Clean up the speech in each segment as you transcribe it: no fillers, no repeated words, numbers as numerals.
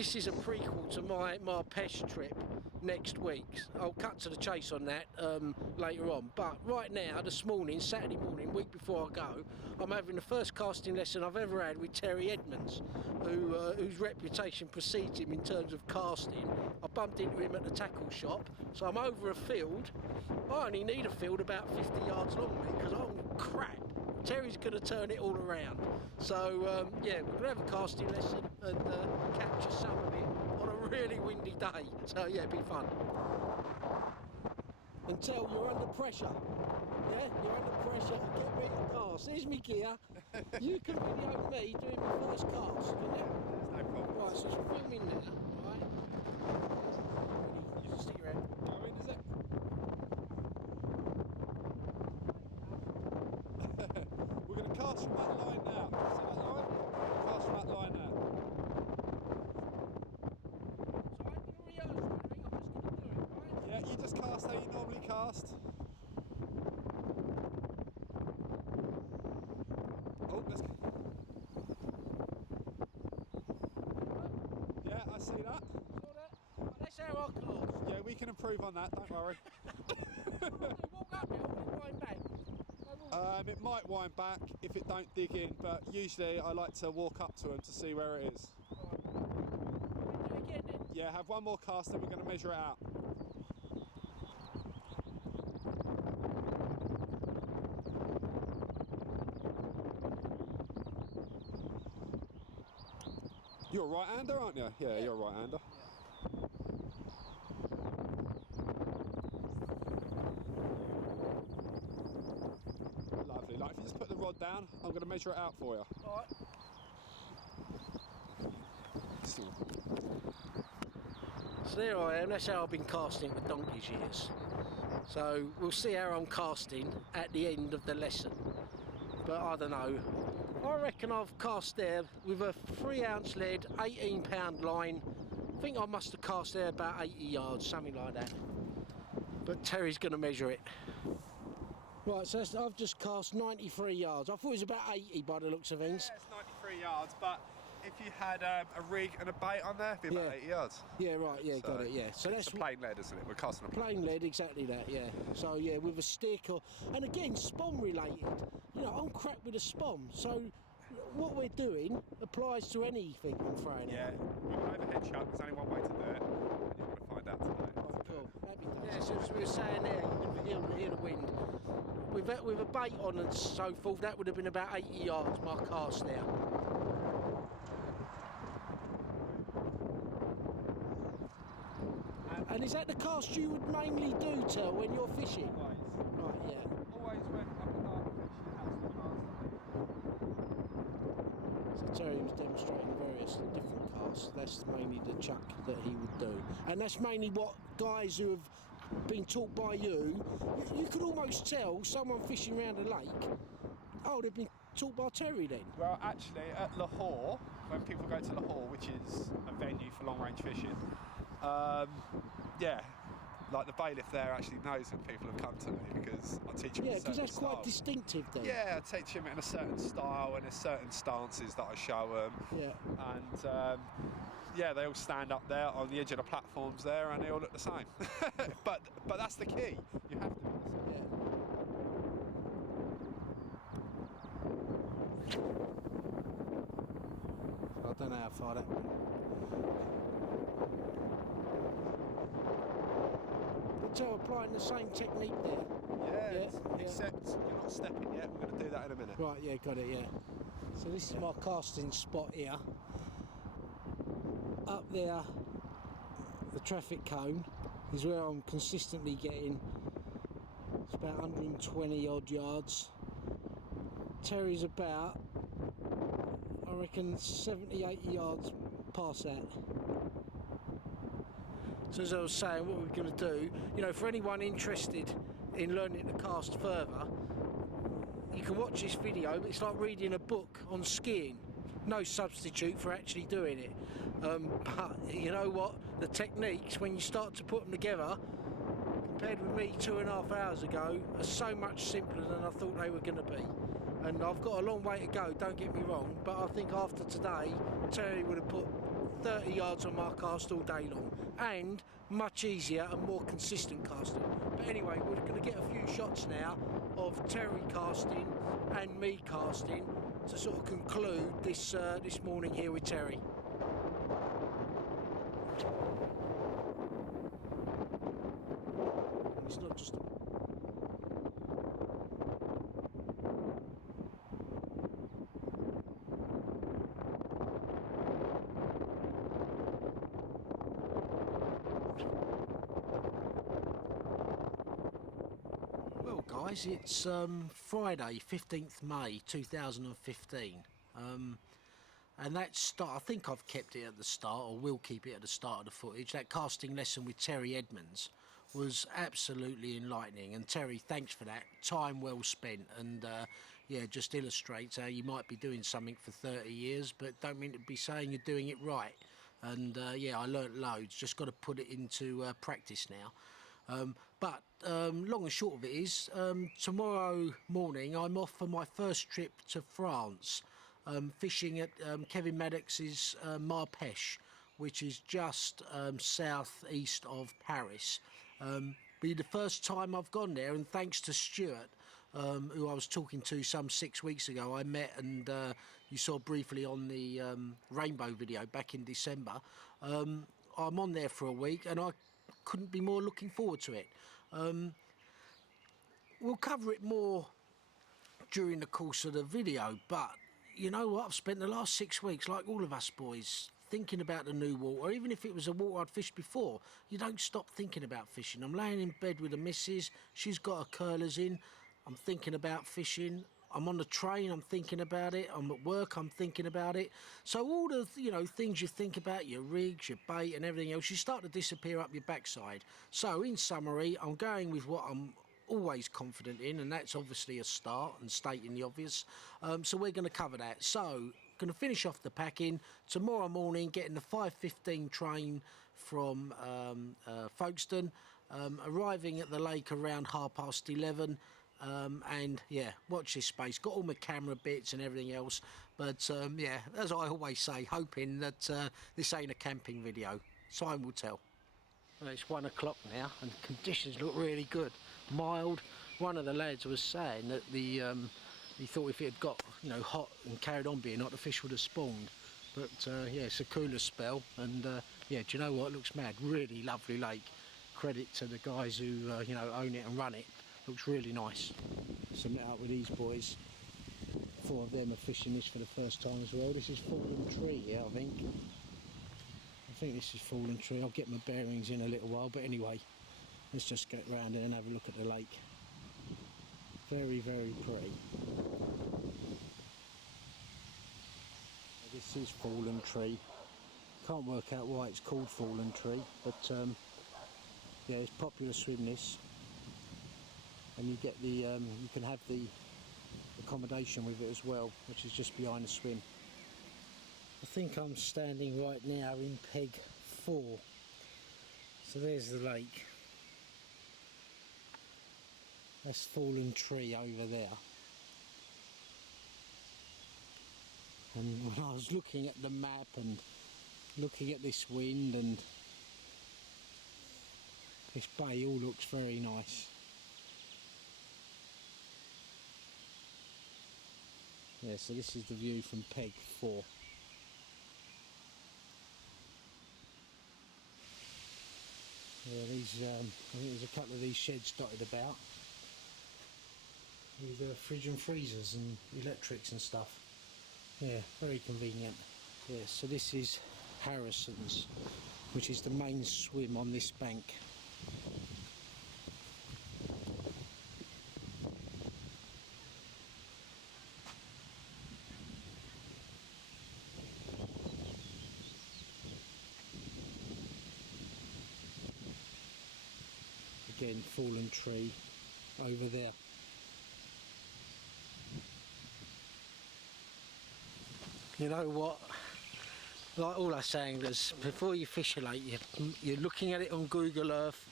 this is a prequel to my Mar Peche trip next week. I'll cut to the chase on that later on, but right now, this morning, Saturday morning, week before I go, I'm having the first casting lesson I've ever had with Terry Edmonds, whose reputation precedes him in terms of casting. I bumped into him at the tackle shop, so I'm over a field. I only need a field about 50 yards long, because I'm crap. Terry's going to turn it all around. So yeah, we're going to have a casting lesson and capture some of it on a really windy day. So yeah, it'll be fun. Until you're under pressure. Yeah, you're under pressure to get me to cast. Here's me gear. You can video me doing my first cast, can you? There's no problem. Right, so it's filming now, right? Ready? You stick your head. Go in, is it? We're going to cast from that line now. See that line? Cast from that line now. So I'm going to rehearse, I'm just going to do it, right? Yeah, you just cast how you normally cast. Oh, let's... Yeah, I see that. Saw that? Right, that's how I cast. Yeah, we can improve on that, don't worry. Walk up here, I'll wind back. It might wind back if it don't dig in, but usually I like to walk up to them to see where it is. Right. Do it again then? Yeah, have one more cast and we're going to measure it out. You're a right-hander, aren't you? Yeah, you're a right-hander. Lovely. Like, if you just put the rod down, I'm going to measure it out for you. Right. So there I am, that's how I've been casting for donkey's years. So we'll see how I'm casting at the end of the lesson. But I don't know. I reckon I've cast there with a 3-ounce lead, 18-pound line. I think I must have cast there about 80 yards, something like that. But Terry's going to measure it. Right, so I've just cast 93 yards. I thought it was about 80 by the looks of things. Yeah, it's 93 yards, but if you had a rig and a bait on there, it'd be about 80 yards. Yeah, right, yeah, so got it, yeah. So it's a plain lead, isn't it? We're casting a plain lead, exactly that, yeah. So yeah, with a stick or... And again, spom related. You know, I'm crap with a spom, so what we're doing applies to anything I'm throwing out. Yeah, with an overhead shot, there's only one way to do it, and you're going to find out today. Oh, cool. Yeah, so as we were saying there, you can hear the wind. With a bait on and so forth, that would have been about 80 yards, my cast there. And is that the cast you would mainly do, Ter, when you're fishing? Always. Right, yeah. Always when I'm a dark fish, you have to cast. So Terry was demonstrating various different casts. That's mainly the chuck that he would do. And that's mainly what guys who have been taught by you could almost tell someone fishing around a lake, oh, they've been taught by Terry then. Well, actually, at Lahore, when people go to Lahore, which is a venue for long-range fishing, yeah, like the bailiff there actually knows when people have come to me because I teach them. Yeah, because that's style. quite distinctive then. Yeah, I teach them in a certain style and there's certain stances that I show them. Yeah. And yeah, they all stand up there on the edge of the platforms there, and they all look the same. but that's the key. You have to do the same. Yeah. I don't know how far that went. So applying the same technique there. Yeah, except you're not stepping yet. We're going to do that in a minute. Right, yeah, got it, yeah. So this is my casting spot here. Up there, the traffic cone is where I'm consistently getting. It's about 120 odd yards. Terry's about, I reckon, 70, 80 yards past that. So as I was saying, what we're going to do, you know, for anyone interested in learning to cast further, you can watch this video, but it's like reading a book on skiing. No substitute for actually doing it. But you know what? The techniques, when you start to put them together, compared with me 2.5 hours ago, are so much simpler than I thought they were going to be. And I've got a long way to go, don't get me wrong, but I think after today, Terry would have put 30 yards on my cast all day long, and much easier and more consistent casting. But anyway, we're going to get a few shots now of Terry casting and me casting to sort of conclude this this morning here with Terry. It's not just Well guys, it's Friday 15th May 2015, and that start, I think I've kept it at the start, or will keep it at the start of the footage. That casting lesson with Terry Edmonds was absolutely enlightening, and Terry, thanks for that. Time well spent, and yeah, just illustrates how you might be doing something for 30 years but don't mean to be saying you're doing it right. And yeah, I learnt loads, just got to put it into practice now. But long and short of it is, tomorrow morning I'm off for my first trip to France, fishing at Kevin Maddox's Mar Peche, which is just south-east of Paris. Be the first time I've gone there, and thanks to Stuart, who I was talking to some 6 weeks ago, I met, and you saw briefly on the Rainbow video back in December. I'm on there for a week, and I couldn't be more looking forward to it. We'll cover it more during the course of the video, but you know what, I've spent the last 6 weeks, like all of us boys, thinking about the new water. Even if it was a water I'd fished before, you don't stop thinking about fishing. I'm laying in bed with the missus, she's got her curlers in, I'm thinking about fishing. I'm on the train, I'm thinking about it. I'm at work, I'm thinking about it. So all the things you think about, your rigs, your bait and everything else, you start to disappear up your backside. So in summary, I'm going with what I'm always confident in, and that's obviously a start and stating the obvious. So we're going to cover that. So going to finish off the packing tomorrow morning, getting the 5:15 train from Folkestone, arriving at the lake around 11:30. And yeah, watch this space. Got all my camera bits and everything else, but yeah, as I always say, hoping that this ain't a camping video. Time will tell. Well, it's 1 o'clock now, and conditions look really good. Mild. One of the lads was saying that he thought if it had got hot and carried on being hot, the fish would have spawned. But yeah, it's a cooler spell, and yeah, do you know what? It looks mad. Really lovely lake. Credit to the guys who own it and run it. Looks really nice. So met up with these boys. 4 of them are fishing this for the first time as well. This is Fallen Tree, yeah, I think this is Fallen Tree. I'll get my bearings in a little while, but anyway, let's just get round there and have a look at the lake. Very, very pretty. This is Fallen Tree. Can't work out why it's called Fallen Tree, but yeah, it's popular swim this. And you get the you can have the accommodation with it as well, which is just behind the swim. I think I'm standing right now in peg 4. So there's the lake. That's Fallen Tree over there. And when I was looking at the map and looking at this wind and this bay, all looks very nice. Yeah, so this is the view from peg 4. Yeah, these I think there's a couple of these sheds dotted about with fridge and freezers and electrics and stuff. Yeah, very convenient. Yeah, so this is Harrison's, which is the main swim on this bank. Again, Fallen Tree over there. You know what? Like all I'm saying is, before you fish a lake, you're looking at it on Google Earth,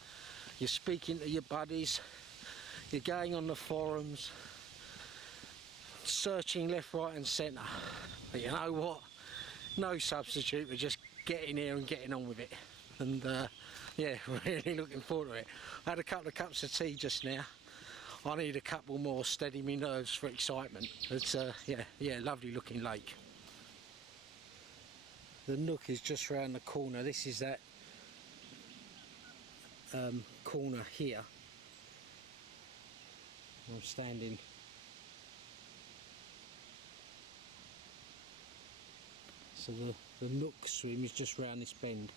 you're speaking to your buddies, you're going on the forums, searching left, right and centre. But you know what? No substitute for just getting here and getting on with it. And yeah, really looking forward to it. I had a couple of cups of tea just now. I need a couple more, steady me nerves for excitement. It's yeah, lovely looking lake. The nook is just round the corner. This is that corner here. I'm standing. So the nook swim is just round this bend.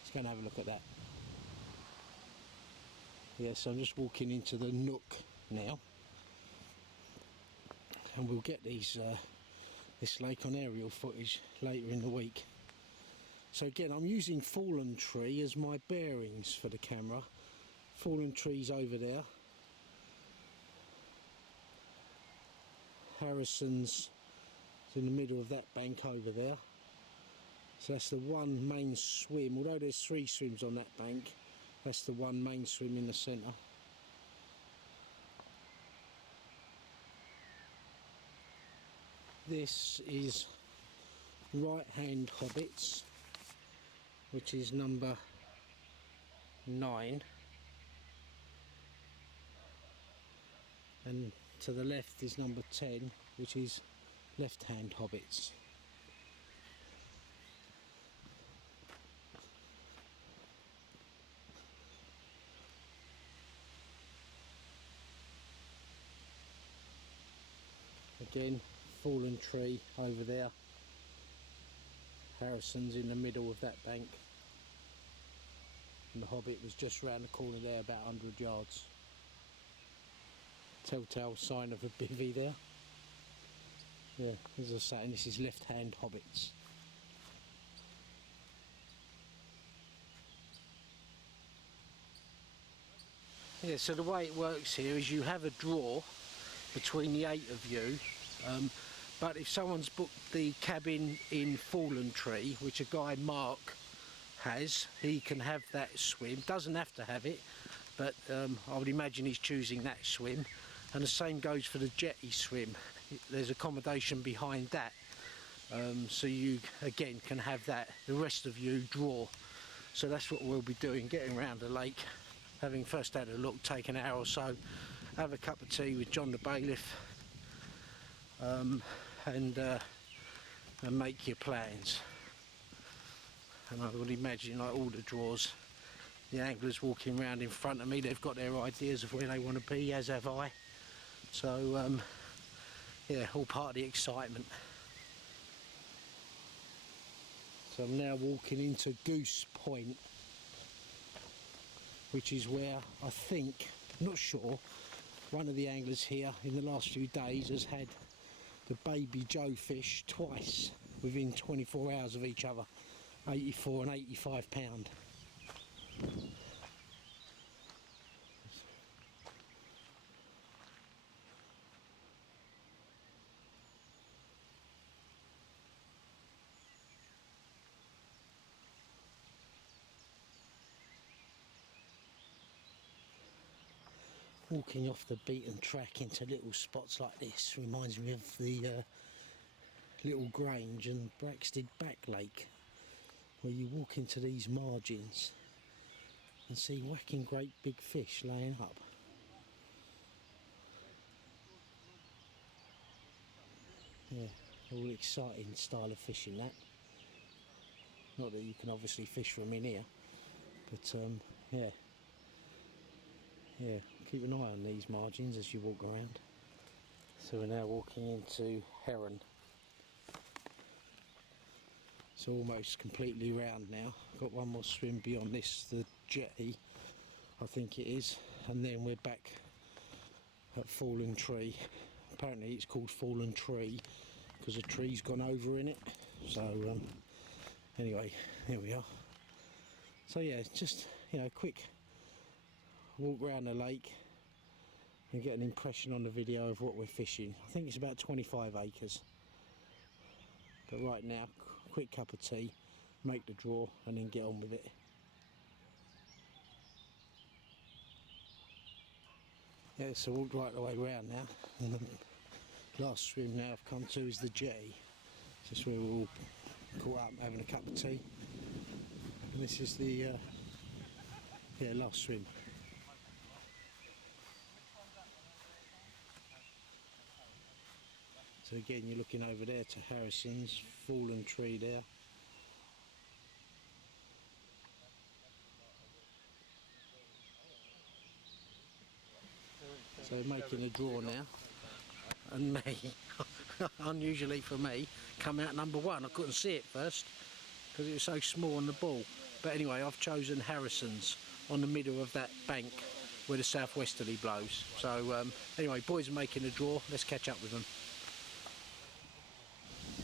Let's go and have a look at that. Yeah, so I'm just walking into the nook now, and we'll get these this lake on aerial footage later in the week. So again, I'm using Fallen Tree as my bearings for the camera. Fallen Tree's over there. Harrison's in the middle of that bank over there. So that's the one main swim, although there's 3 swims on that bank, that's the one main swim in the centre. This is Right Hand Hobbits, which is number 9. And to the left is number 10, which is Left Hand Hobbits. Again, Fallen Tree over there. Harrison's in the middle of that bank. And the Hobbit was just round the corner there, about 100 yards. Telltale sign of a bivvy there. Yeah, as I was saying, this is Left Hand Hobbits. Yeah, so the way it works here is you have a draw between the 8 of you, but if someone's booked the cabin in Fallen Tree, which a guy Mark has, he can have that swim. Doesn't have to have it, but I would imagine he's choosing that swim. And the same goes for the jetty swim. There's accommodation behind that, so you again can have that. The rest of you draw. So that's what we'll be doing, getting around the lake, having first had a look, take an hour or so, have a cup of tea with John the bailiff, and make your plans. And I would imagine, like all the draws, the anglers walking around in front of me, they've got their ideas of where they want to be, as have I. So yeah, all part of the excitement. So I'm now walking into Goose Point, which is where I think, not sure, one of the anglers here in the last few days has had the baby Joe fish twice within 24 hours of each other, 84 and 85 pound. Walking off the beaten track into little spots like this reminds me of the Little Grange and Braxted Back Lake, where you walk into these margins and see whacking great big fish laying up. Yeah, all exciting style of fishing that. Not that you can obviously fish from in here, but yeah. Yeah, keep an eye on these margins as you walk around. So we're now walking into Heron. It's almost completely round now. Got one more swim beyond this, the jetty, I think it is, and then we're back at Fallen Tree. Apparently it's called Fallen Tree because a tree's gone over in it. So anyway, here we are. So yeah, it's just, you know, quick walk around the lake and get an impression on the video of what we're fishing. I think it's about 25 acres. But right now, quick cup of tea, make the draw and then get on with it. Yeah, so walked right the way around now. And the last swim now I've come to is the jetty. Just where we're all caught up having a cup of tea. And this is the last swim. So again, you're looking over there to Harrison's, fallen tree there. So making a draw now, and me, unusually for me, come out number one. I couldn't see it first because it was so small on the ball. But anyway, I've chosen Harrison's on the middle of that bank where the southwesterly blows. So anyway, boys are making a draw. Let's catch up with them.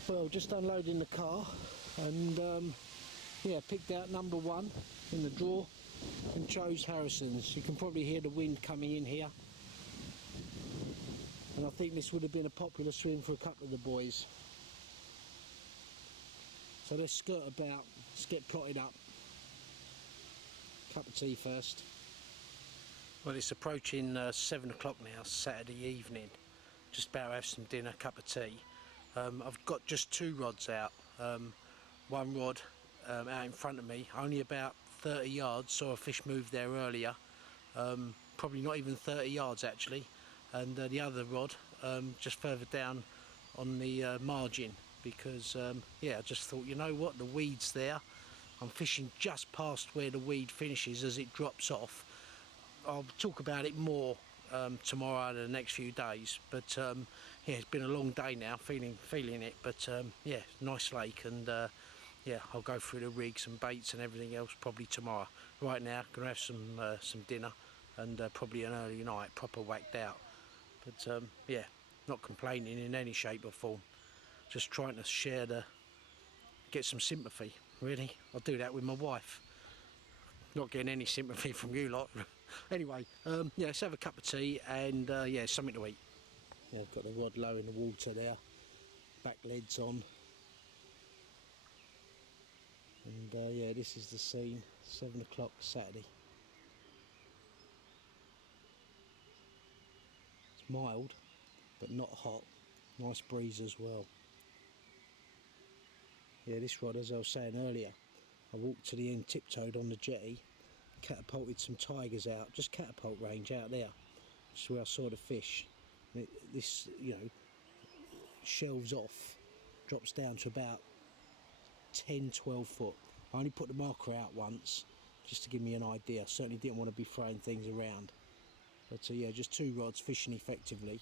Well, just unloading the car, and yeah, picked out number one in the draw and chose Harrison's. You can probably hear the wind coming in here, and I think this would have been a popular swim for a couple of the boys. So let's skirt about, let's get plotted up. Cup of tea first. Well, it's approaching 7 o'clock now, Saturday evening. Just about to have some dinner, cup of tea. I've got just 2 rods out. One rod out in front of me, only about 30 yards, saw a fish move there earlier. Probably not even 30 yards actually. And the other rod just further down on the margin, because yeah, I just thought, you know what, the weed's there. I'm fishing just past where the weed finishes as it drops off. I'll talk about it more tomorrow and the next few days, but yeah, it's been a long day now, feeling it, but yeah, nice lake, and yeah, I'll go through the rigs and baits and everything else probably tomorrow. Right now, gonna have some dinner and probably an early night, proper whacked out. But yeah, not complaining in any shape or form. Just trying to get some sympathy, really. I'll do that with my wife. Not getting any sympathy from you lot. Anyway, yeah, let's have a cup of tea and yeah, something to eat. Yeah, I've got the rod low in the water there, back leads on. And yeah, this is the scene, 7 o'clock Saturday. It's mild, but not hot. Nice breeze as well. Yeah, this rod, as I was saying earlier, I walked to the end, tiptoed on the jetty, catapulted some tigers out, just catapult range out there. That's where I saw the fish. This, you know, shelves off, drops down to about 10-12 foot. I only put the marker out once, just to give me an idea. I certainly didn't want to be throwing things around. But yeah, just 2 rods fishing effectively.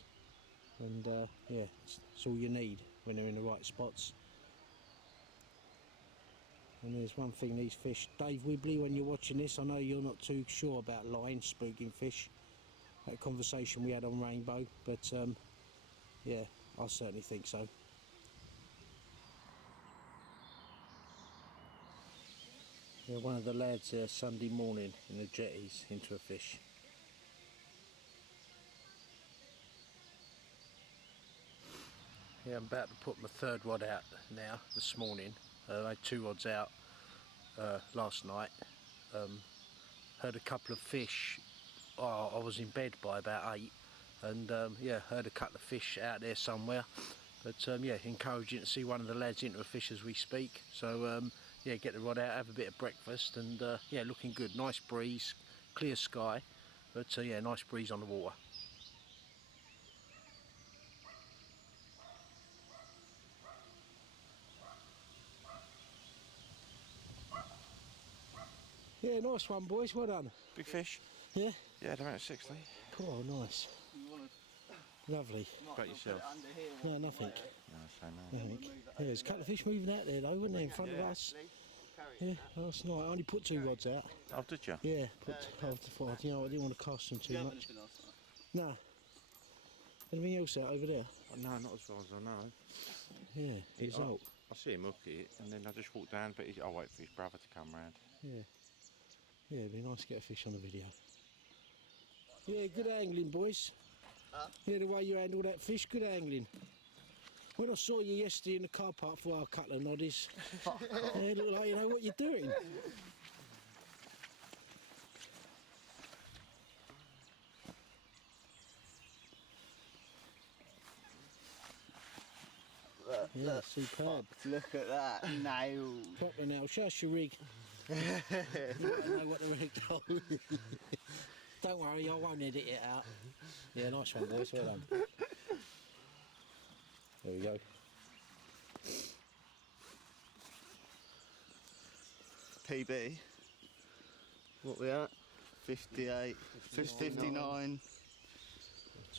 And yeah, it's all you need when they're in the right spots. And there's one thing, these fish, Dave Wibley, when you're watching this, I know you're not too sure about line spooking fish, that conversation we had on Rainbow, but yeah, I certainly think so. Yeah, one of the lads Sunday morning in the jetties into a fish. Yeah, I'm about to put my 3rd rod out now, this morning. I had 2 rods out last night. Heard a couple of fish. Oh, I was in bed by about 8, and yeah, heard a couple of fish out there somewhere. But yeah, encouraging to see one of the lads into a fish as we speak. So yeah, get the rod out, have a bit of breakfast, and yeah, looking good. Nice breeze, clear sky, but yeah, nice breeze on the water. Yeah, nice one, boys. Well done. Big fish? Yeah? Yeah, they're about 60. Oh, nice. Lovely. About yourself? No, nothing. No, same man. Nothing. Yeah, there's a couple of fish moving out there though, weren't there, in front of us? Yeah, last night. I only put 2 rods out. Oh, did you? Yeah, you know, I didn't want to cast them too much. No. Anything else out over there? Oh, no, not as far as I know. Yeah, result. I see him hook it, and then I just walk down, but I'll wait for his brother to come round. Yeah. Yeah, it'd be nice to get a fish on the video. Yeah, good angling, boys. Yeah, the way you handle that fish, good angling. When I saw you yesterday in the car park for our couple of noddies, yeah, it looked like you know what you're doing. Yeah, superb. Look at that, nailed. Proper now, show us your rig. You won't know what the ragdoll. Don't worry, I won't edit it out. Yeah, nice one, boys. Well done. There we go. PB. What we at? 58, 59,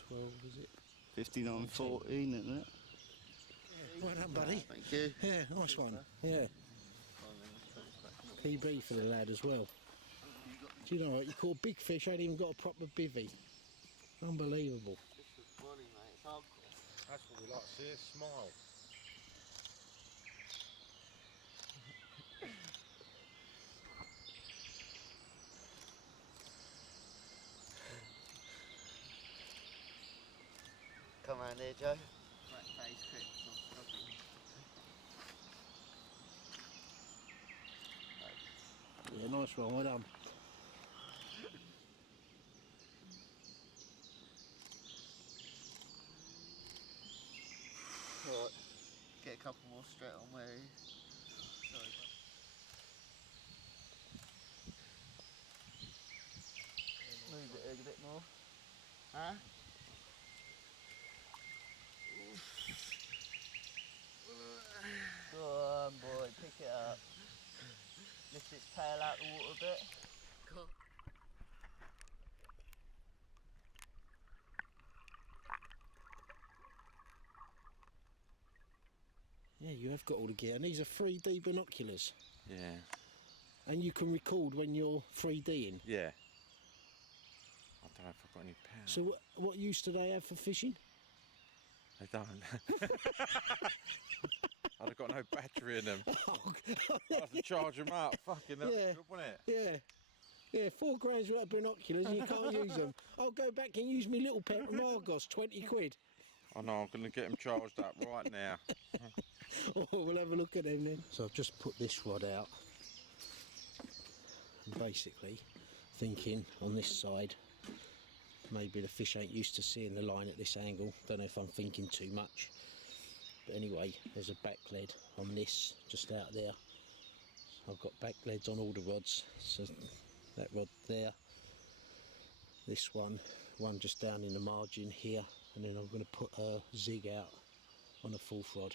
12, is it? 59, 14, isn't it? Well done, buddy. Thank you. Yeah, nice one. Yeah. PB for the lad as well. Do you know what? You caught big fish, ain't even got a proper bivvy. Unbelievable. That's what we like to see, a smile. Come on there, Joe. Yeah, nice one. Well done. Right. Get a couple more straight on where he... Sorry, bud. Move it a bit more. Huh? Go on, boy, pick it up. Lift its tail out the water a bit. Come on. Yeah, you have got all the gear. And these are 3D binoculars. Yeah. And you can record when you're 3Ding. Yeah. I don't know if I've got any power. So what use do they have for fishing? They don't. I'd have got no battery in them. I'd have to charge them up. Fucking hell, Yeah. good, wouldn't it? Yeah. Yeah, £4 worth of binoculars and you can't use them. I'll go back and use my little pair from Argos, 20 quid. I know, I'm going to get them charged up right now. Oh, we'll have a look at them then. So I've just put this rod out. And basically thinking on this side, maybe the fish ain't used to seeing the line at this angle. Don't know if I'm thinking too much. But anyway, there's a back lead on this, just out there. I've got back leads on all the rods. So that rod there, this one just down in the margin here, and then I'm going to put a zig out on a fourth rod.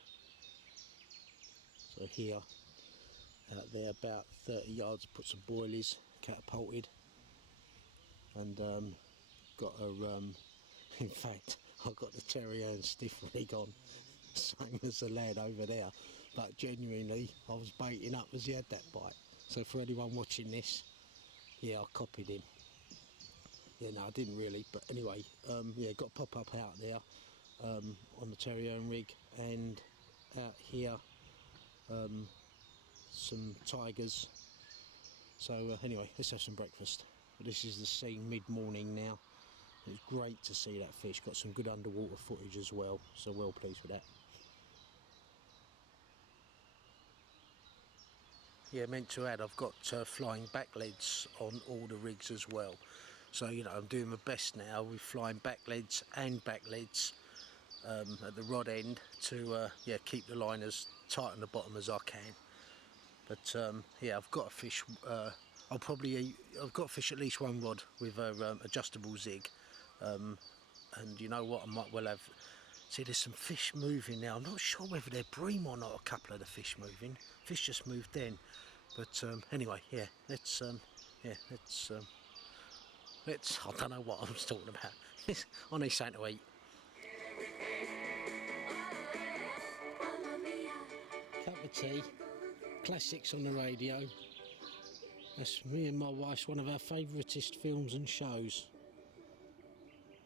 So here, out there, about 30 yards, put some boilies, catapulted, and got a, in fact, I've got the Terrier and stiff rig on, same as the lad over there, but genuinely, I was baiting up as he had that bite. So for anyone watching this, yeah, I copied him. Yeah, no, I didn't really, but anyway, yeah, got a pop-up out there on the Terrier and rig, and out here, some tigers. So anyway, let's have some breakfast. But this is the scene mid-morning now. It's great to see that fish, got some good underwater footage as well, so well pleased with that. Yeah, meant to add, I've got flying back leads on all the rigs as well. So, you know, I'm doing my best now with flying back leads and back leads at the rod end to yeah, keep the line as tight on the bottom as I can. But yeah, I've got to fish. I've got to fish at least one rod with a adjustable zig. And you know what? I might well have. See, there's some fish moving now. I'm not sure whether they're bream or not. A couple of the fish moving. Fish just moved in. But anyway, yeah. Let's I don't know what I was talking about. I need something to eat. Cup of tea. Classics on the radio. That's me and my wife's one of our favouriteest films and shows.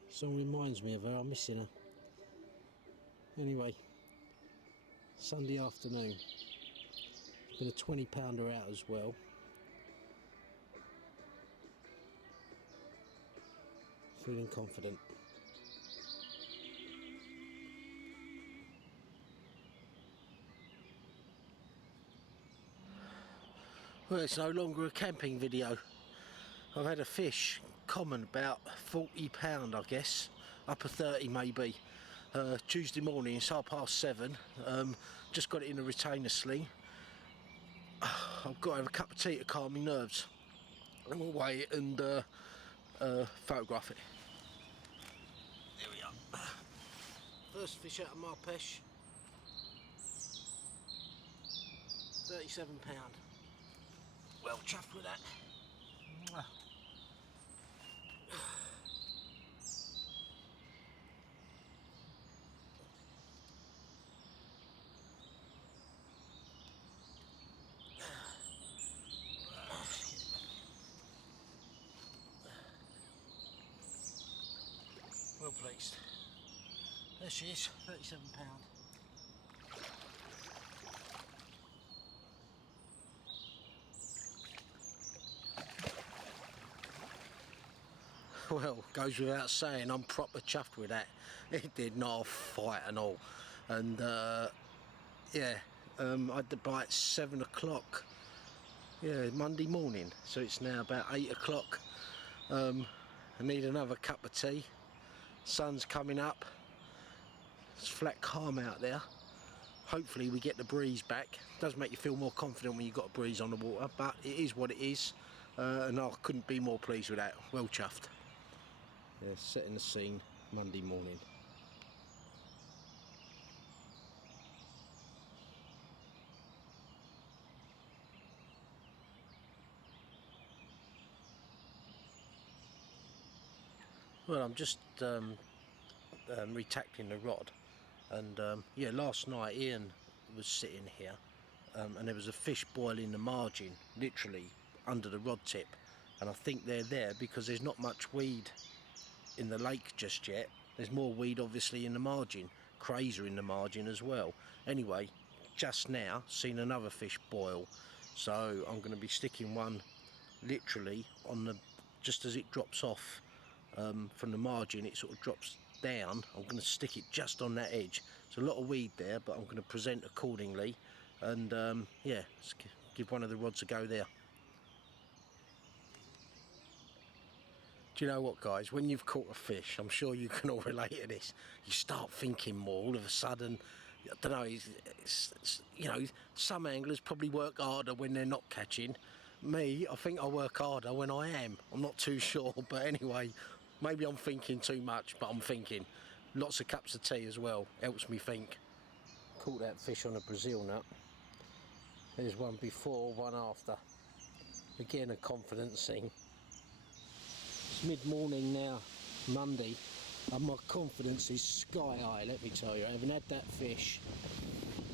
Song reminds me of her. I'm missing her. Anyway, Sunday afternoon. Been a 20-pounder out as well. Feeling confident. Well, it's no longer a camping video. I've had a fish, common, about 40 pound, I guess, up to 30 maybe. Tuesday morning, it's 7:30. Just got it in a retainer sling. I've got to have a cup of tea to calm my nerves, and we'll weigh it and photograph it. There we are. First fish out of Mar Peche. £37. Well chuffed with that. Well pleased. There she is, £37. Well, goes without saying, I'm proper chuffed with that. It did not fight and all. And yeah, I had the bite 7 o'clock. Yeah, Monday morning. So it's now about 8 o'clock. I need another cup of tea. Sun's coming up. It's flat calm out there. Hopefully we get the breeze back. It does make you feel more confident when you've got a breeze on the water, but it is what it is. And I couldn't be more pleased with that. Well chuffed. Yeah, setting the scene Monday morning. Well, I'm just retacking the rod, and yeah, last night Ian was sitting here, and there was a fish boiling the margin, literally under the rod tip, and I think they're there because there's not much weed in the lake just yet. There's more weed obviously in the margin, crays are in the margin as well. Anyway, just now seen another fish boil, so I'm going to be sticking one literally on the, just as it drops off from the margin, it sort of drops down. I'm going to stick it just on that edge. There's a lot of weed there, but I'm going to present accordingly, and yeah, let's give one of the rods a go there. Do you know what, guys, when you've caught a fish, I'm sure you can all relate to this, you start thinking more all of a sudden. I don't know, it's, you know, some anglers probably work harder when they're not catching. Me, I think I work harder when I am. I'm not too sure, but anyway, maybe I'm thinking too much, but I'm thinking. Lots of cups of tea as well, helps me think. Caught that fish on a Brazil nut. There's one before, one after. Again, a confidence thing. It's mid-morning now, Monday, and my confidence is sky high, let me tell you. I haven't had that fish.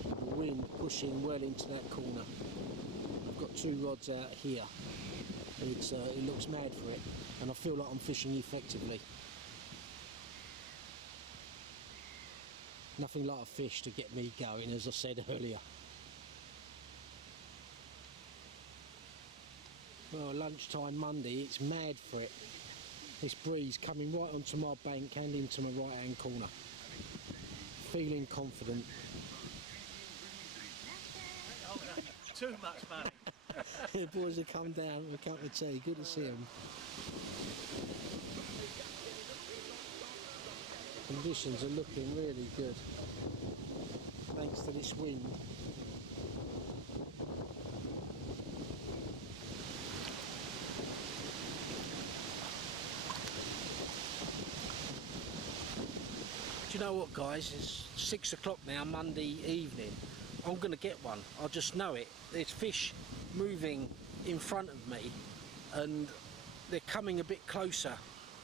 The wind pushing well into that corner. I've got 2 rods out here. It looks mad for it, and I feel like I'm fishing effectively. Nothing like a fish to get me going, as I said earlier. Well, lunchtime Monday, it's mad for it. This breeze coming right onto my bank and into my right hand corner. Feeling confident. Too much money. The boys have come down with a cup of tea. Good to see them. Conditions are looking really good, thanks to this wind. Do you know what, guys? It's 6 o'clock now, Monday evening. I'm going to get one. I just know it. There's fish moving in front of me, and they're coming a bit closer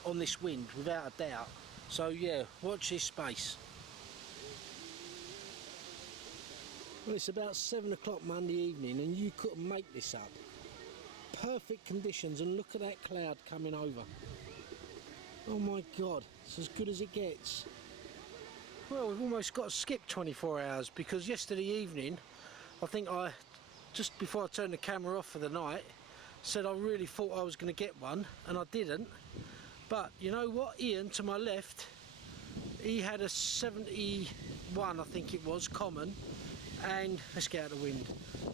on this wind, without a doubt. So yeah, watch this space. Well, it's about 7 o'clock Monday evening, and you couldn't make this up. Perfect conditions, and look at that cloud coming over. Oh my God, it's as good as it gets. Well, we've almost got to skip 24 hours, because yesterday evening, I think just before I turned the camera off for the night, said I really thought I was going to get one, and I didn't. But you know what, Ian to my left, he had a 71, I think it was, common, and let's get out of the wind,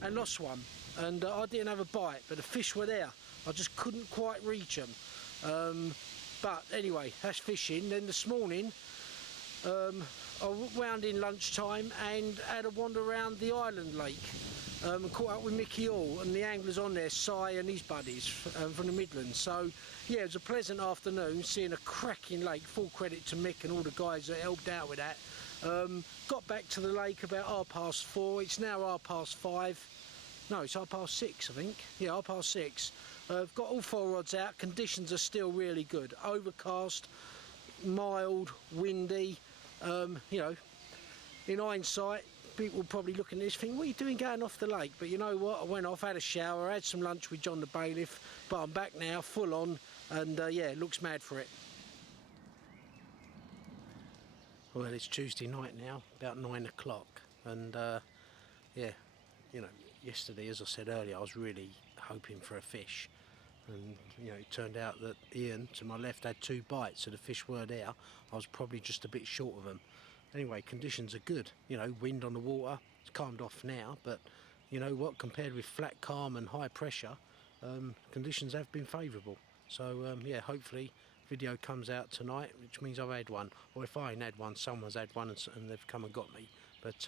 and lost one. And I didn't have a bite, but the fish were there. I just couldn't quite reach them. But anyway, that's fishing. Then this morning, I wound in lunchtime and had a wander around the island lake. And caught up with Mickey Hall and the anglers on there, Si and his buddies from the Midlands. So yeah, it was a pleasant afternoon seeing a cracking lake. Full credit to Mick and all the guys that helped out with that. Got back to the lake about 4:30. It's now 5:30. No, it's 6:30, I think. Yeah, 6:30. I've got all 4 rods out. Conditions are still really good. Overcast, mild, windy. You know, in hindsight, people probably looking at this think, what are you doing going off the lake? But you know what, I went off, had a shower, had some lunch with John the bailiff, but I'm back now, full on, and yeah, it looks mad for it. Well, it's Tuesday night now, about 9 o'clock, and yeah, you know, yesterday, as I said earlier, I was really hoping for a fish, and you know, it turned out that Ian, to my left, had 2 bites, so the fish were there. I was probably just a bit short of them. Anyway, conditions are good, you know, wind on the water, it's calmed off now, but you know what, compared with flat calm and high pressure, conditions have been favourable. So yeah, hopefully video comes out tonight, which means I've had one, or if I ain't had one, someone's had one and they've come and got me. But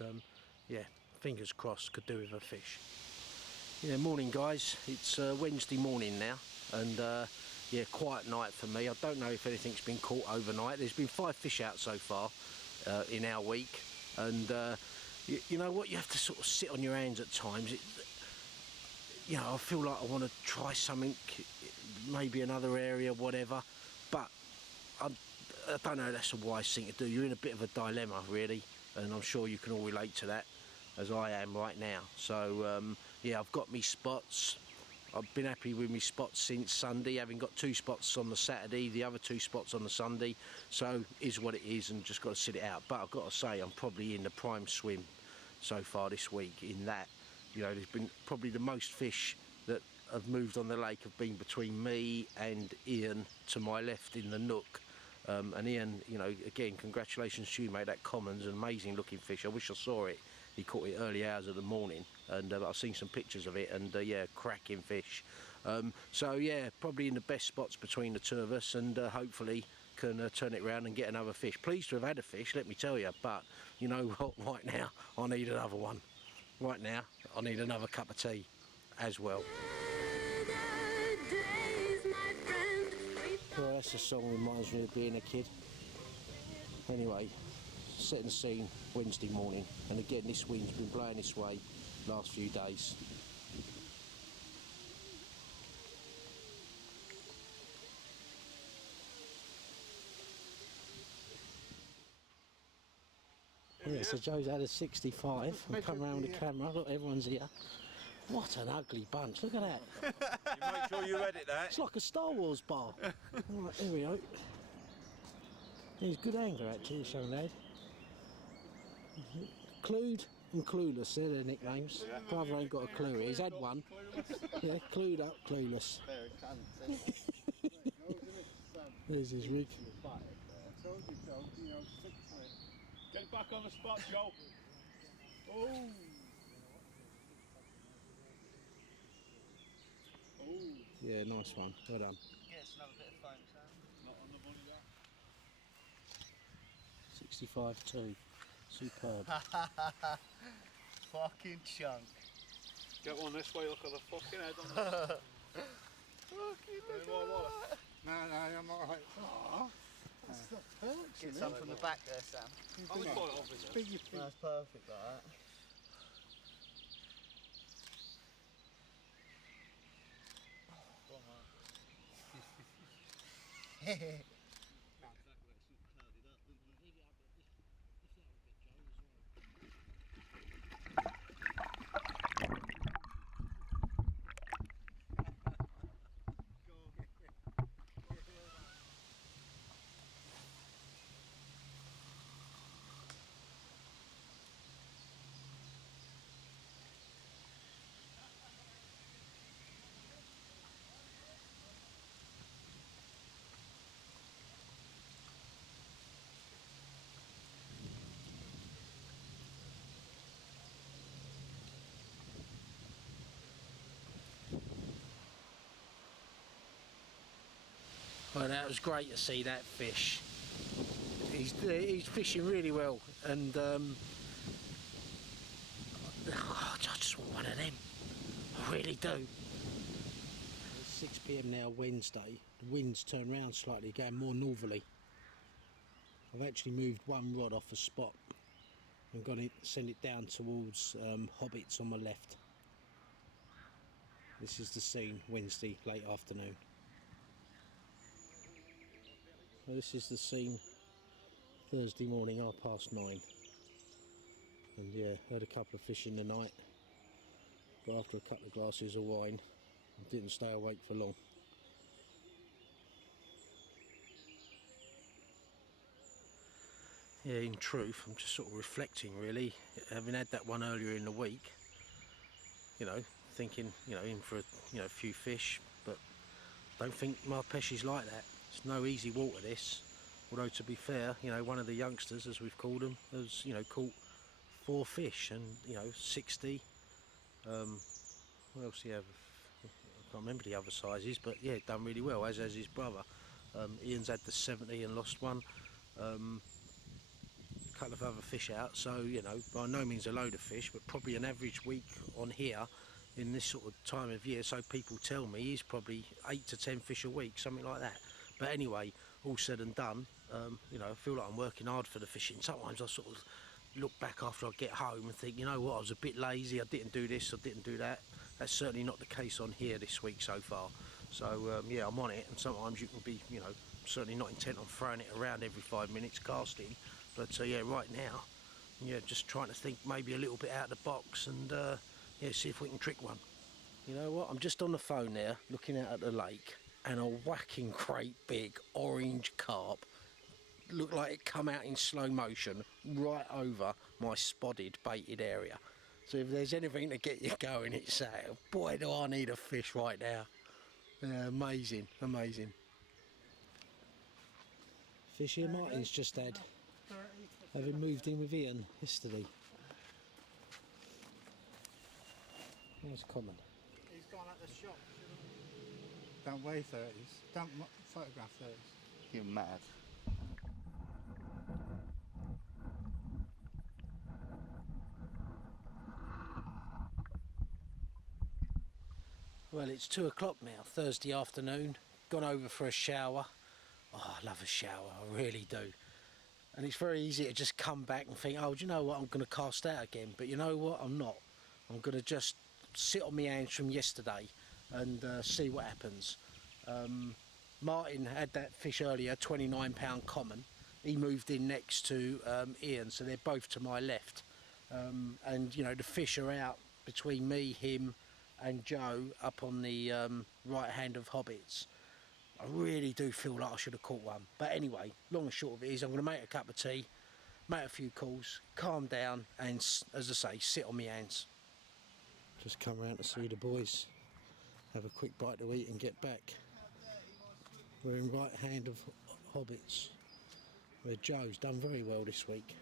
yeah, fingers crossed, could do with a fish. Yeah, morning guys, it's Wednesday morning now, and yeah, quiet night for me. I don't know if anything's been caught overnight. There's been 5 fish out so far in our week, and you know what, you have to sort of sit on your hands at times. You know, I feel like I want to try something, maybe another area, whatever, but I don't know, that's a wise thing to do. You're in a bit of a dilemma really, and I'm sure you can all relate to that as I am right now. So yeah, I've got me spots. I've been happy with my spots since Sunday, having got 2 spots on the Saturday, the other 2 spots on the Sunday. So is what it is, and just got to sit it out. But I've got to say, I'm probably in the prime swim so far this week, in that, you know, there's been probably the most fish that have moved on the lake have been between me and Ian to my left in the nook. And Ian, you know, again, congratulations to you, mate. That common's an amazing looking fish. I wish I saw it. He caught it early hours of the morning, and I've seen some pictures of it, and yeah, cracking fish. So yeah, probably in the best spots between the 2 of us, and hopefully can turn it around and get another fish. Pleased to have had a fish, let me tell you, but you know what, right now I need another one. Right now I need another cup of tea as well. Well, that's a song that reminds me of being a kid. Anyway, setting the scene Wednesday morning, and again this wind's been blowing this way last few days. Yeah, so Joe's had a 65 and come around the camera. Look, everyone's here. What an ugly bunch, look at that. You make sure you edit that. It's like a Star Wars bar. Right, here we go. He's a good angler actually, this young lad. Clued and Clueless, they're their nicknames. Brother ain't got a clue. He's had one. Yeah, clued up, clueless. There's his rig. Get back on the spot, Joe. Oh. Yeah, nice one. Well done. Yes, another bit of foam, Sam. Not on the money yet. 65-2. Superb. Fucking chunk. Get one this way, look at the fucking head on this. Fucking look at that. No, I'm alright. Oh, Get some from the back there, Sam. I'll just pull it off with you. That's perfect, like that. Well, that was great to see that fish. he's fishing really well, and I just want one of them. I really do. It's 6 p.m. now, Wednesday. The wind's turned round slightly, going more northerly. I've actually moved one rod off a spot and got it, sent it down towards Hobbits on my left. This is the scene Wednesday late afternoon. Well, this is the scene Thursday morning, 9:30. And yeah, had a couple of fish in the night, but after a couple of glasses of wine, I didn't stay awake for long. Yeah, in truth, I'm just sort of reflecting really, having had that one earlier in the week, you know, thinking, you know, in for a few fish, but don't think Mar Peche's like that. It's no easy water, this. Although to be fair, you know, one of the youngsters, as we've called them, has, you know, caught 4 fish and, you know, 60. What else do you have? I can't remember the other sizes, but yeah, done really well, as has his brother. Ian's had the 70 and lost one. A couple of other fish out, so, you know, by no means a load of fish, but probably an average week on here in this sort of time of year, so people tell me, is probably 8 to 10 fish a week, something like that. But anyway, all said and done, you know, I feel like I'm working hard for the fishing. Sometimes I sort of look back after I get home and think, you know what, I was a bit lazy, I didn't do this, I didn't do that. That's certainly not the case on here this week so far. So yeah, I'm on it, and sometimes you can be, you know, certainly not intent on throwing it around every 5 minutes casting, but yeah, right now, yeah, just trying to think maybe a little bit out of the box and yeah, see if we can trick one. You know what, I'm just on the phone there looking out at the lake, and a whacking great big orange carp looked like it come out in slow motion right over my spotted baited area. So if there's anything to get you going, it's that. Boy, do I need a fish right now. Yeah, amazing, amazing. Fish here Martin's just had, having moved in with Ian yesterday. That's common. He's gone at the shop. Don't weigh 30s. Don't photograph 30s. You're mad. Well, it's 2 o'clock now, Thursday afternoon. Gone over for a shower. Oh, I love a shower, I really do. And it's very easy to just come back and think, oh, do you know what, I'm going to cast out again. But you know what, I'm not. I'm going to just sit on my hands from yesterday and see what happens. Martin had that fish earlier, 29-pound common. He moved in next to Ian, so they're both to my left. And, you know, the fish are out between me, him and Joe up on the right hand of Hobbits. I really do feel like I should have caught one. But anyway, long and short of it is, I'm going to make a cup of tea, make a few calls, calm down, and, as I say, sit on my hands. Just come round to see the boys, have a quick bite to eat and get back. We're in right hand of Hobbits, where Joe's done very well this week.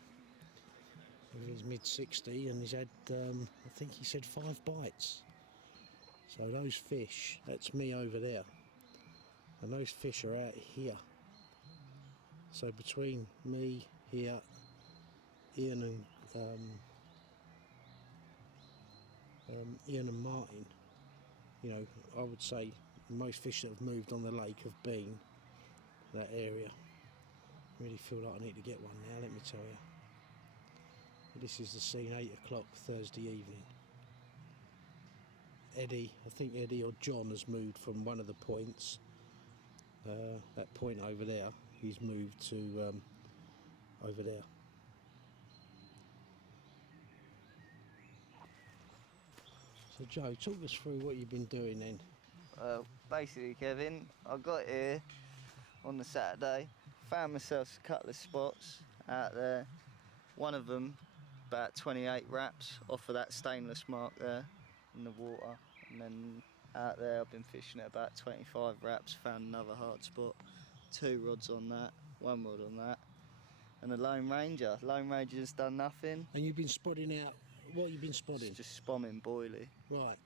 He's mid-60 and he's had, I think he said 5 bites. So those fish, that's me over there. And those fish are out here. So between me here, Ian and Martin, you know, I would say most fish that have moved on the lake have been that area. I really feel like I need to get one now, let me tell you. This is the scene, 8 o'clock Thursday evening. Eddie, I think Eddie or John has moved from one of the points. That point over there, he's moved to over there. So Joe, talk us through what you've been doing then. Basically, Kevin, I got here on the Saturday, found myself a couple of spots out there. One of them, about 28 wraps off of that stainless mark there in the water. And then out there I've been fishing at about 25 wraps, found another hard spot, 2 rods on that, 1 rod on that, and a Lone Ranger. Lone Ranger's done nothing. And you've been spotting out, what have you been spotting? Just spomming boilie. Right.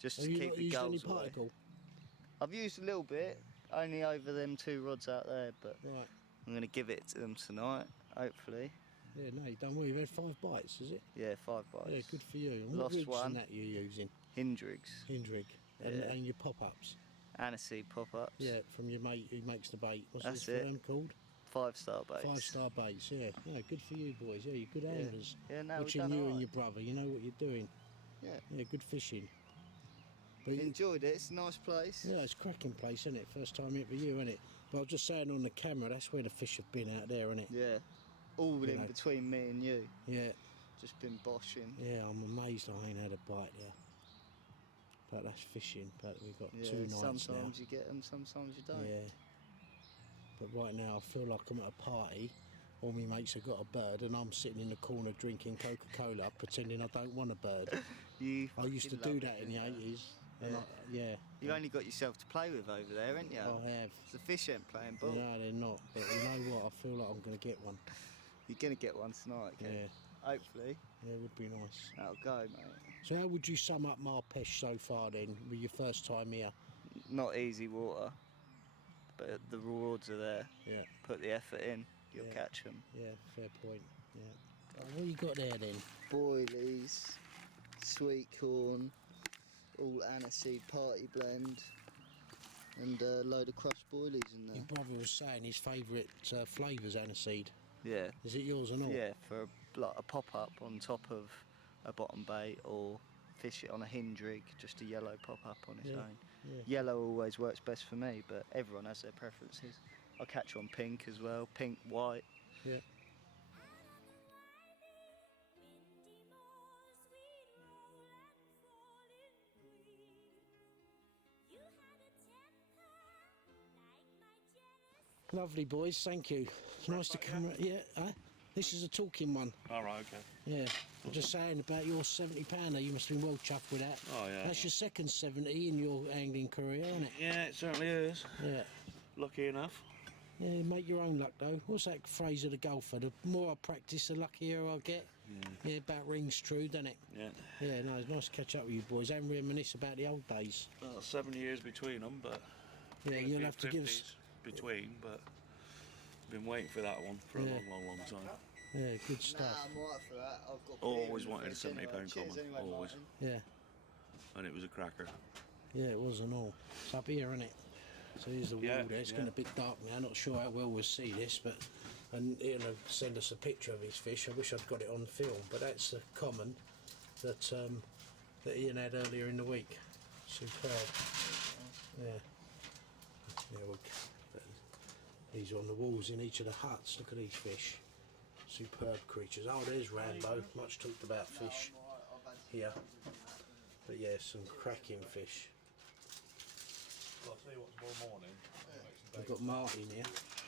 Just have to you keep not the used gulls any away. particle? I've used a little bit, only over them 2 rods out there, but right. I'm going to give it to them tonight, hopefully. Yeah, no, you done well. You've had 5 bites, is it? Yeah, 5 bites. Yeah, good for you. And what Lost rigs one. and that you're using? Hindrigs. Hindrig. And, Yeah. and your pop-ups? Aniseed pop-ups. Yeah, from your mate who makes the bait. What's That's his it. firm called? 5-star baits. 5-star baits, yeah. No, good for you boys. Yeah, you're good anglers. Yeah, no, we've Watching done you and alright. your brother, you know what you're doing. Yeah. Yeah, good fishing. But you, Enjoyed it. It's a nice place. yeah, it's a cracking place, isn't it? First time here for you, isn't it? But I was just saying on the camera, that's where the fish have been out there, isn't it? Yeah. All You in know. between me and you. Yeah, Just been boshing. yeah, I'm amazed I ain't had a bite there. But that's fishing, but we've got Yeah, 2 nights sometimes you get them, sometimes you now. don't. Yeah. But right now I feel like I'm at a party. All my mates have got a bird and I'm sitting in the corner drinking Coca-Cola pretending I don't want a bird. You I used to fucking do love that it, in the didn't you? 80s. And yeah. You only got yourself to play with over there, ain't you? I have. The fish ain't playing ball. No, they're not. But you know what? I feel like I'm going to get one. You're going to get one tonight, Kev. Yeah. Hopefully. Yeah, it would be nice. That'll go, mate. So how would you sum up Mar Peche so far then, with your first time here? Not easy water, but the rewards are there. Yeah. Put the effort in, you'll Yeah. catch them. Yeah, fair point. Yeah. What you got there then? Boilies, sweet corn, all aniseed party blend, and a load of crushed boilies in Your there. brother was saying his favourite flavour's aniseed. Yeah. Is it yours and all? Yeah, for like a pop-up on top of a bottom bait, or fish it on a hindrig, just a yellow pop-up on its Yeah, own. yeah. Yellow always works best for me, but everyone has their preferences. I catch on pink as well, pink, white. Yeah. Lovely boys, thank you. Nice to come. Yeah, huh? This is a talking one. All right, okay. Yeah. I'm just saying about your 70 pounder. You must have been well chuffed with that. Oh, yeah. That's your second 70 in your angling career, isn't it? Yeah, it certainly is. Yeah. Lucky enough. Yeah, make your own luck though. What's that phrase of the golfer? The more I practice, the luckier I get. Yeah, about rings true, doesn't it? Yeah. Yeah, no, it's nice to catch up with you boys and reminisce about the old days. Well, 7 years between them, but Yeah, you'll have to give us. 50s between, but been waiting for that one for a Yeah. long time. Yeah, good stuff. I'm right for that. I've got Always wanted a 70 pound Cheers common, anyway, always. Martin. Yeah, And it was a cracker. yeah, it was and all. It's up here, isn't it? So here's the wall Yeah, there. It's yeah. getting a bit dark now. Not sure how well we'll see this, but and Ian will send us a picture of his fish. I wish I'd got it on film, but that's the common that that Ian had earlier in the week. Superb. Yeah. Yeah, well, these are on the walls in each of the huts. Look at these fish. Superb creatures. Oh, there's Rambo. Much talked about fish here. But yeah, some cracking fish. I'll tell you what, tomorrow morning. We've got Martin here.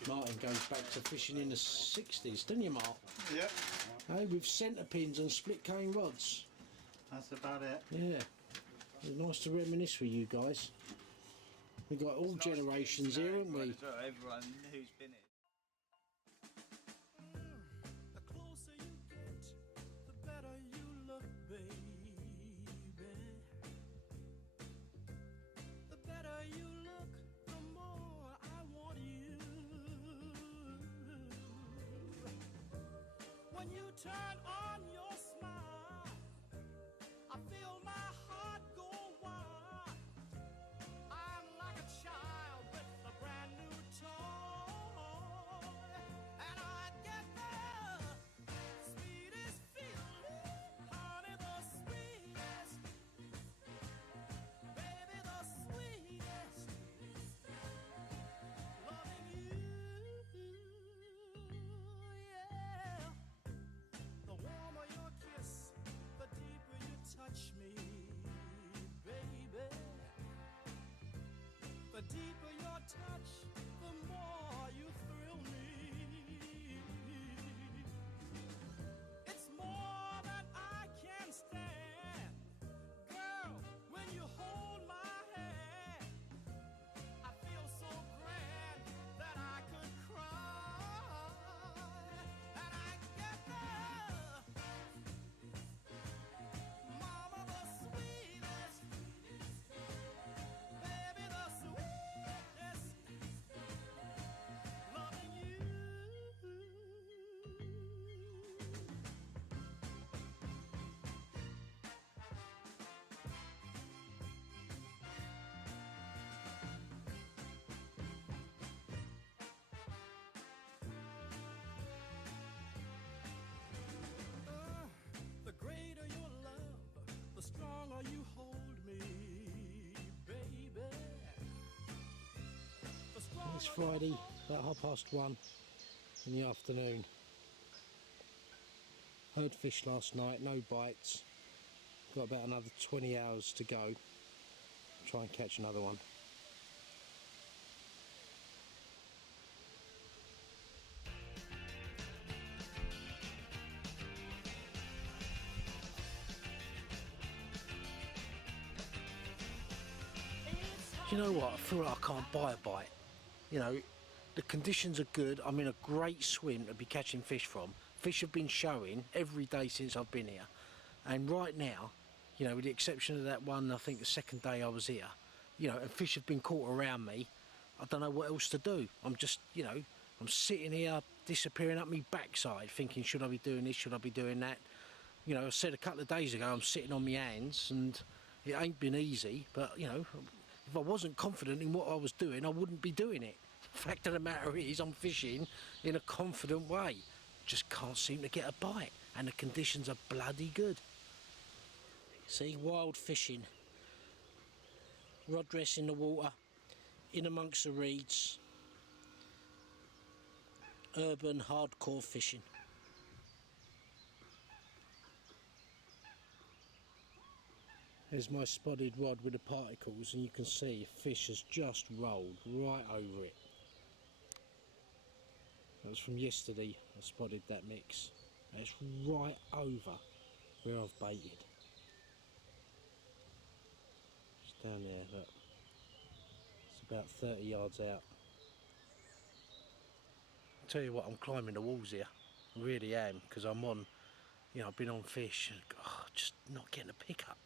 Martin goes back to fishing in the 60s, didn't you, Mark? Yeah, Hey, with centre pins and split cane rods. that's about it. Yeah. It's nice to reminisce with you guys. We've got all generations here, haven't we? Everyone who's been here. The closer you get, the better you look, baby. The better you look, the more I want you. When you turn on your smile, I feel my heart go wild. I'm like a child with a brand new toy, and I get the sweetest feeling, honey, the sweetest, baby, the sweetest, loving you, yeah. The warm It's Friday, about 1:30 in the afternoon. Heard fish last night, no bites. Got about another 20 hours to go. Try and catch another one. You know what? I feel like I can't buy a bite. You know, the conditions are good. I'm in a great swim to be catching fish from. Fish have been showing every day since I've been here. And right now, you know, with the exception of that one, I think the second day I was here, you know, and fish have been caught around me. I don't know what else to do. I'm just, you know, I'm sitting here disappearing up my backside thinking, should I be doing this, should I be doing that? You know, I said a couple of days ago I'm sitting on my hands and it ain't been easy, but, you know, if I wasn't confident in what I was doing, I wouldn't be doing it. The fact of the matter is I'm fishing in a confident way. Just can't seem to get a bite and the conditions are bloody good. See, wild fishing. Rod dress in the water, in amongst the reeds. Urban hardcore fishing. There's my spotted rod with the particles and you can see a fish has just rolled right over it. That was from yesterday I spotted that mix. And it's right over where I've baited. It's down there, look. It's about 30 yards out. I'll tell you what, I'm climbing the walls here. I really am, because I'm on, you know, I've been on fish and just not getting a pickup.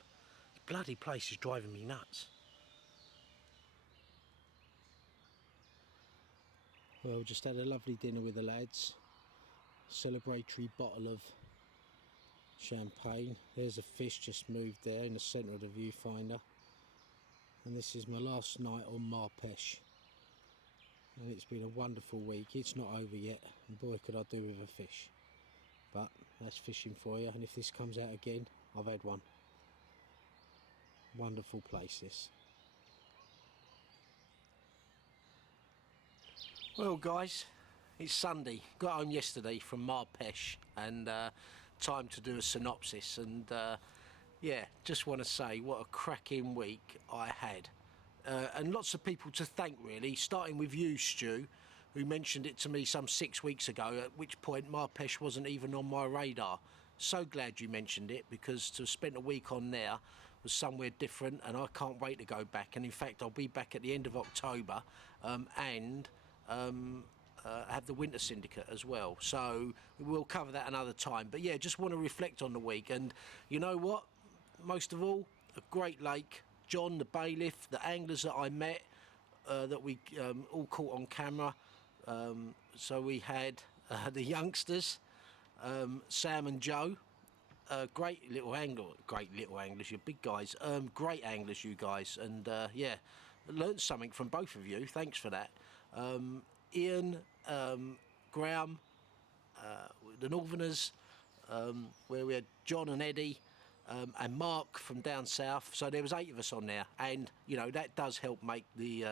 Bloody place is driving me nuts. Well, just had a lovely dinner with the lads. Celebratory bottle of champagne. There's a fish just moved there in the centre of the viewfinder. And this is my last night on Mar Peche. And it's been a wonderful week. It's not over yet. And boy, could I do with a fish. But that's fishing for you. And if this comes out again, I've had one. Wonderful place this. Well guys, it's Sunday. Got home yesterday from Mar Peche and time to do a synopsis and yeah, just want to say what a cracking week I had. And lots of people to thank really, starting with you Stu, who mentioned it to me some 6 weeks ago, at which point Mar Peche wasn't even on my radar. So glad you mentioned it because to have spent a week on there was somewhere different and I can't wait to go back, and in fact I'll be back at the end of October and have the Winter Syndicate as well, so we'll cover that another time. But yeah, just want to reflect on the week, and you know what, most of all, a great lake, John the bailiff, the anglers that I met that we all caught on camera. So we had the youngsters, Sam and Joe. Great little anglers, you're big guys. Great anglers, you guys, and yeah, learned something from both of you. Thanks for that. Ian, Graham, the Northerners, where we had John and Eddie, and Mark from down south. So there was 8 of us on there, and you know that does help make the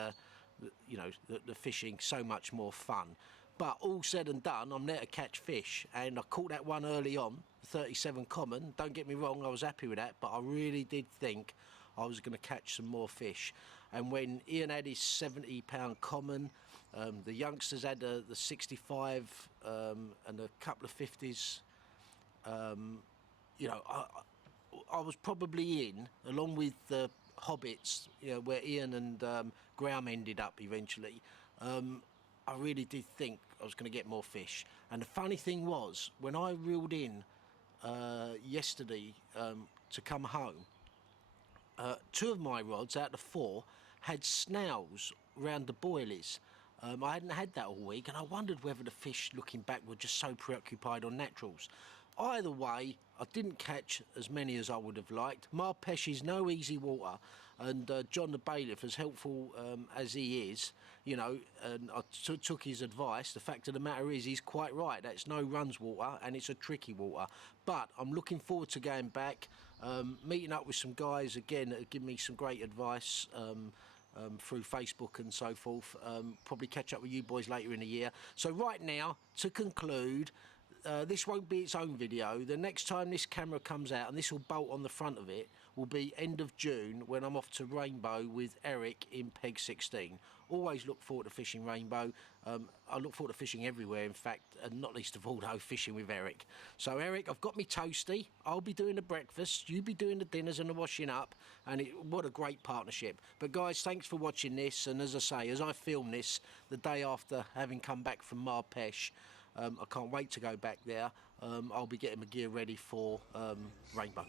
fishing so much more fun. But all said and done, I'm there to catch fish, and I caught that one early on, 37 common. Don't get me wrong, I was happy with that, but I really did think I was going to catch some more fish. And when Ian had his 70-pound common, the youngsters had the 65 and a couple of 50s, you know, I was probably in, along with the Hobbits, you know, where Ian and Graham ended up eventually. I really did think I was going to get more fish. And the funny thing was, when I reeled in yesterday to come home, 2 of my rods out of 4 had snails round the boilies. I hadn't had that all week, and I wondered whether the fish, looking back, were just so preoccupied on naturals. Either way, I didn't catch as many as I would have liked. Mar Peche is no easy water, and John the bailiff, as helpful as he is, you know, and I took his advice. The fact of the matter is, he's quite right. That's no runs water, and it's a tricky water. But I'm looking forward to going back, meeting up with some guys again that have given me some great advice. through Facebook and so forth. Probably catch up with you boys later in the year. So right now, to conclude, this won't be its own video. The next time this camera comes out, and this will bolt on the front of it, will be end of June when I'm off to Rainbow with Eric in Peg 16. Always look forward to fishing Rainbow. I look forward to fishing everywhere, in fact, and not least of all, though, fishing with Eric. So, Eric, I've got me toasty. I'll be doing the breakfast. You be doing the dinners and the washing up. And what a great partnership. But, guys, thanks for watching this. And as I say, as I film this, the day after having come back from Mar Peche, I can't wait to go back there. I'll be getting my gear ready for Rainbow.